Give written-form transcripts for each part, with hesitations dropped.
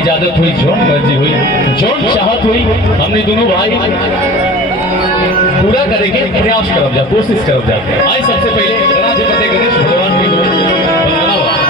इजाजत हुई, जो मर्जी हुई, जो चाहत हुई, हमने दोनों भाई पूरा करेंगे, प्रयास करब जा, कोशिश करब जाते हैं। आज सबसे पहले गणाधिपति गणेश भगवान की वंदना हुआ।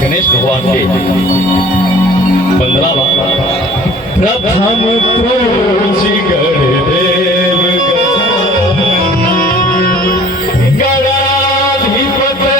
गणेश भगवान के वंदना प्रथम पूज गणदेव गणाधिपते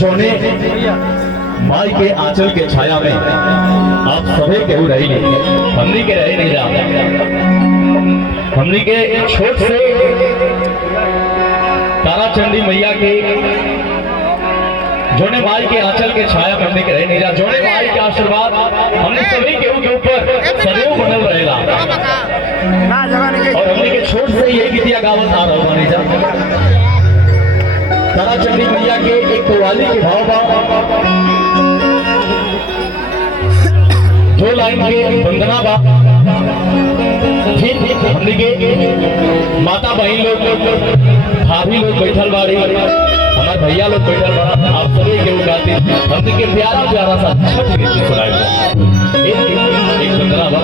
जोने माई के आंचल के छाया में आप सभी केहू रही नहीं, हमनी के रहे नहीं जा, हमनी के छोट से तारा चंडी मैया के जोने माई के आंचल के छाया में हमनी के रहे नहीं जा, जोने माई के आशीर्वाद हमने सभी केहू के ऊपर सदैव बनल रहेला और हमनी के छोट से ये गीतिया गावत आ रहा नहीं जा। तारा चंडी मैया के एक कव्वाली के भाव दो लाइन के वंदना बा, फिर हमने के माता बहन लोग भाभी लोग बैठल बाड़ी, हमारे भैया लोग बैठल बड़ा, आप सभी के गाते हमने के प्यारा प्यारा सा छठ गीत सुनाएगा। एक वंदना बा।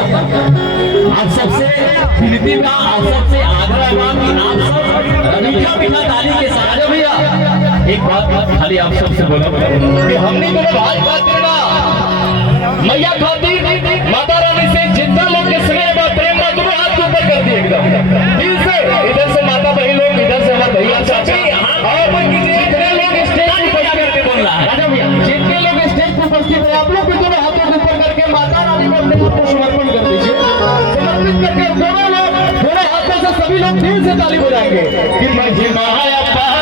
आप सबसे विनती का आप सबसे आग्रह है कि आप सब मीठा मीठा ताली के साथ भैया एक बात खाली आप सबसे बोलो कि हमने मेरे भाई बात करना मैया खातिर माता रानी से जितना लोग के स्नेह व प्रेम में तुम्हें हाथ ऊपर कर दिए एकदम दिल से इधर से माता बहन लोग इधर से हमारे भैया चाची और जितने लोग स्टेज पर करके बोल रहा है जितने लोग स्टेज पर उपस्थित है आप लोग भी तुम्हें हाथों ऊपर करके माता रानी को अपने हाथ को समर्पण कर दीजिए समर्पित करके दोनों हाथों से सभी लोग दिल से ताली बजाएंगे कि महिमा अपार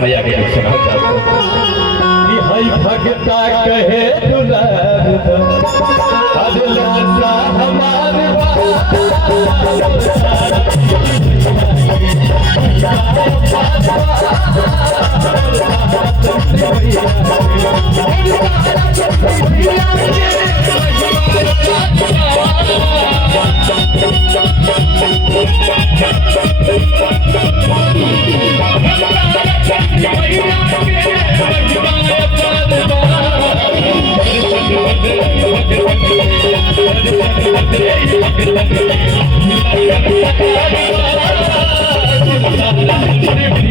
मैया के भगता कहे Thank you.